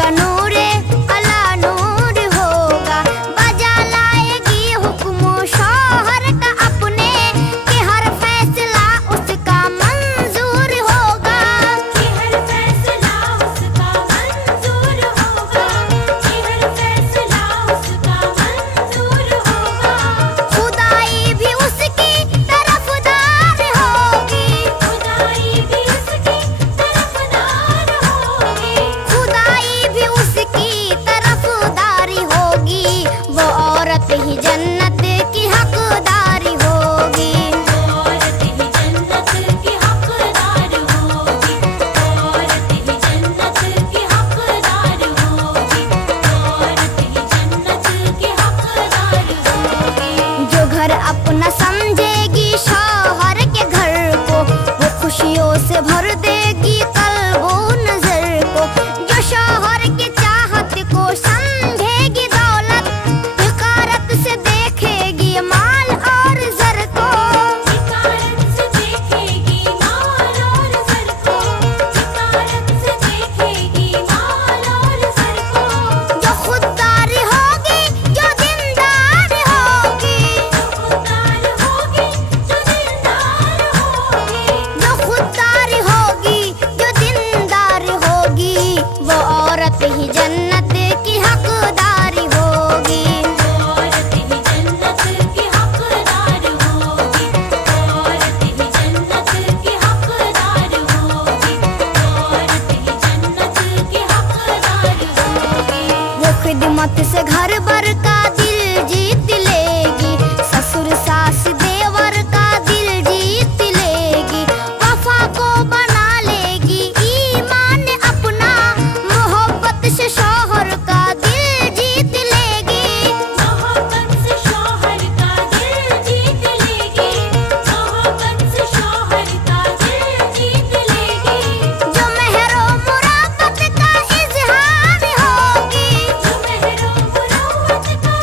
का नूरे अला नूर होगा। बजा लाएगी हुक्म शौहर का अपने कि हर फैसला उसका मंजूर होगा। कि हर फैसला उसका मंजूर होगा। कि हर फैसला उसका मंजूर होगा। खुदाई भी उसकी तरफदार होगी। खुदाई भी उसकी तरफदार होगी। खुदाई भी उसकी तरफदारी होगी। वो औरत ही जन्नत की हकदारी होगी। औरत ही जन्नत की हकदार होगी। औरत ही जन्नत की हकदार होगी। औरत ही जन्नत की हकदार होगी। जो घर अपना समझेगी शौहर के घर को, वो खुशियों से भर देगी कल्बो नजर को। जो शौहर की चाहत को समझेगी दौलत, हिकारत से देखेगी माल और जर को। हिकारत से देखेगी माल और जर को। हिकारत से देखेगी माल और जर को। जो खुददारी होगी, जो दीनदार होगी। जो खुददार होगी, जो दीनदार होगी। जो खुददार होगी, जो दीनदार होगी, वो औरत ही जन्नत की हकदारी होगी। औरत ही जन्नत की हकदार होगी। औरत ही जन्नत की हकदार होगी। औरत ही जन्नत की हकदार होगी। वो खिदमत से घर भर का दिल जीत लेगी। ससुर सास देवर का दिल जीत लेगी। वफा को बना लेगी ईमान अपना, मोहब्बत से शौहर का दिल जीत लेगी। मोहब्बत से शौहर का दिल जीत लेगी। मोहब्बत से शौहर का दिल जीत लेगी। जो मेहरो मुराबत का इजहार होगी। जो मेहरो मुराबत का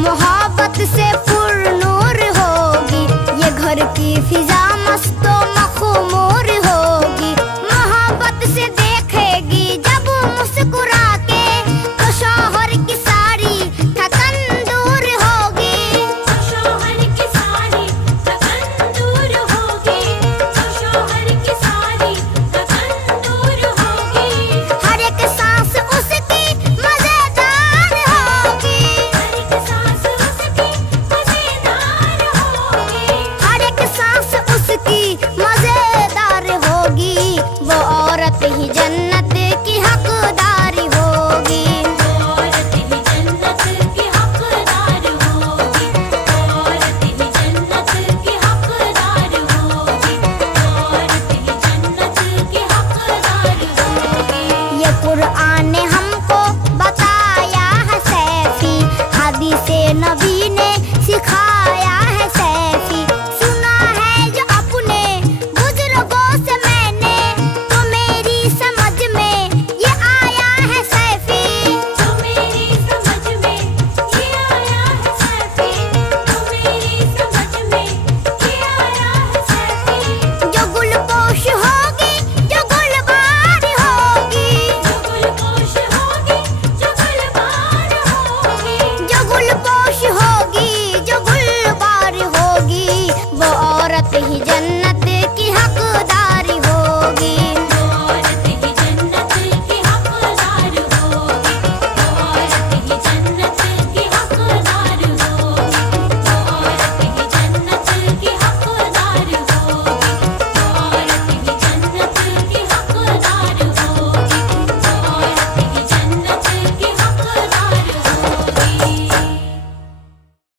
मोहब्बत से